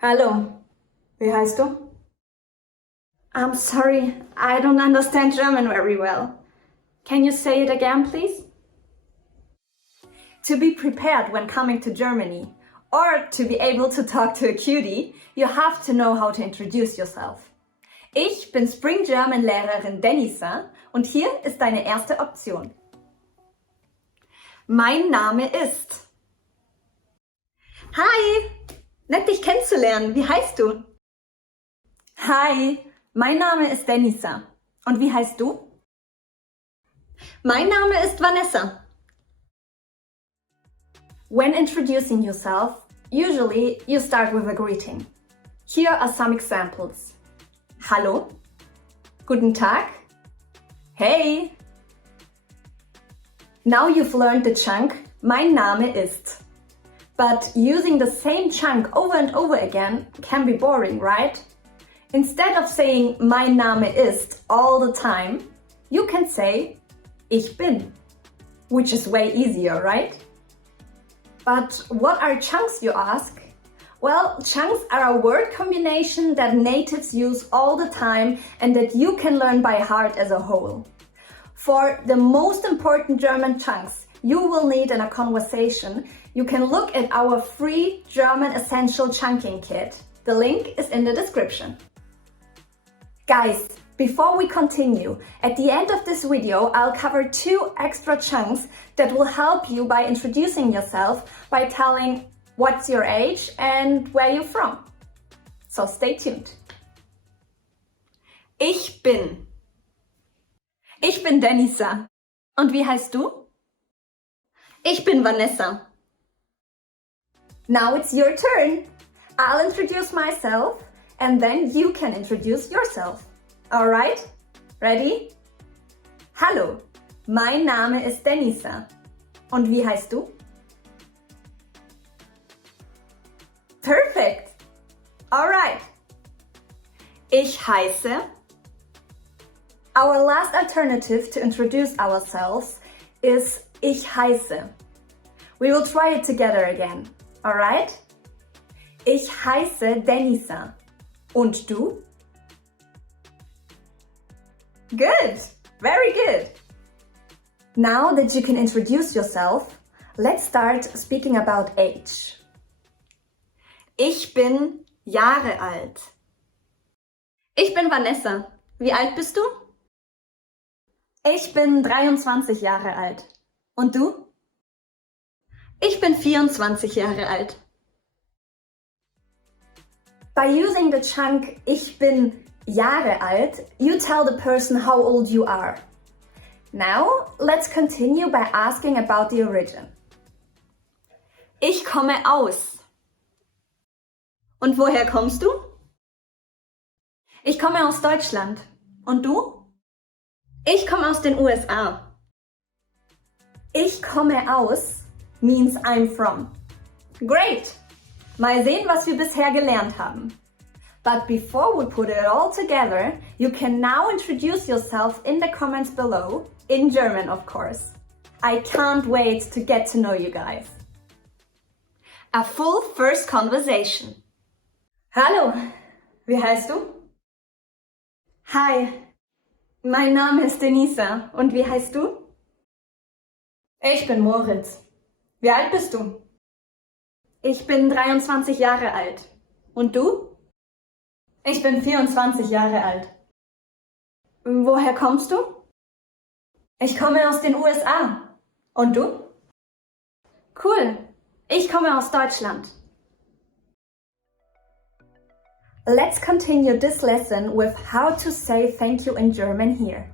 Hallo, wie heißt du? I'm sorry, I don't understand German very well. Can you say it again, please? To be prepared when coming to Germany or to be able to talk to a cutie, you have to know how to introduce yourself. Ich bin Spring German Lehrerin Denisa und hier ist deine erste Option. Mein Name ist. Hi, nett dich kennenzulernen. Wie heißt du? Hi, mein Name ist Denisa. Und wie heißt du? Mein Name ist Vanessa. When introducing yourself, usually you start with a greeting. Here are some examples. Hallo, guten Tag, hey. Now you've learned the chunk, mein Name ist. But using the same chunk over and over again can be boring, right? Instead of saying mein Name ist all the time, you can say ich bin, which is way easier, right? But what are chunks, you ask? Well, chunks are a word combination that natives use all the time and that you can learn by heart as a whole. For the most important German chunks you will need in a conversation, you can look at our free German Essential Chunking Kit. The link is in the description. Guys, before we continue, at the end of this video, I'll cover 2 extra chunks that will help you by introducing yourself by telling what's your age and where you're from. So stay tuned. Ich bin. Ich bin Denisa. Und wie heißt du? Ich bin Vanessa. Now it's your turn. I'll introduce myself and then you can introduce yourself. Alright? Ready? Hallo, mein Name ist Denisa. Und wie heißt du? Perfect! Alright. Ich heiße. Our last alternative to introduce ourselves is ich heiße. We will try it together again. Alright? Ich heiße Denisa. Und du? Good! Very good! Now that you can introduce yourself, let's start speaking about age. Ich bin Jahre alt. Ich bin Vanessa. Wie alt bist du? Ich bin 23 Jahre alt. Und du? Ich bin 24 Jahre alt. By using the chunk ich bin Jahre alt, you tell the person how old you are. Now, let's continue by asking about the origin. Ich komme aus. Und woher kommst du? Ich komme aus Deutschland. Und du? Ich komme aus den USA. Ich komme aus means I'm from. Great! Mal sehen, was wir bisher gelernt haben. But before we put it all together, you can now introduce yourself in the comments below, in German of course. I can't wait to get to know you guys. A full first conversation. Hallo, wie heißt du? Hi, mein Name ist Denisa und wie heißt du? Ich bin Moritz. Wie alt bist du? Ich bin 23 Jahre alt. Und du? Ich bin 24 Jahre alt. Woher kommst du? Ich komme aus den USA. Und du? Cool. Ich komme aus Deutschland. Let's continue this lesson with how to say thank you in German here.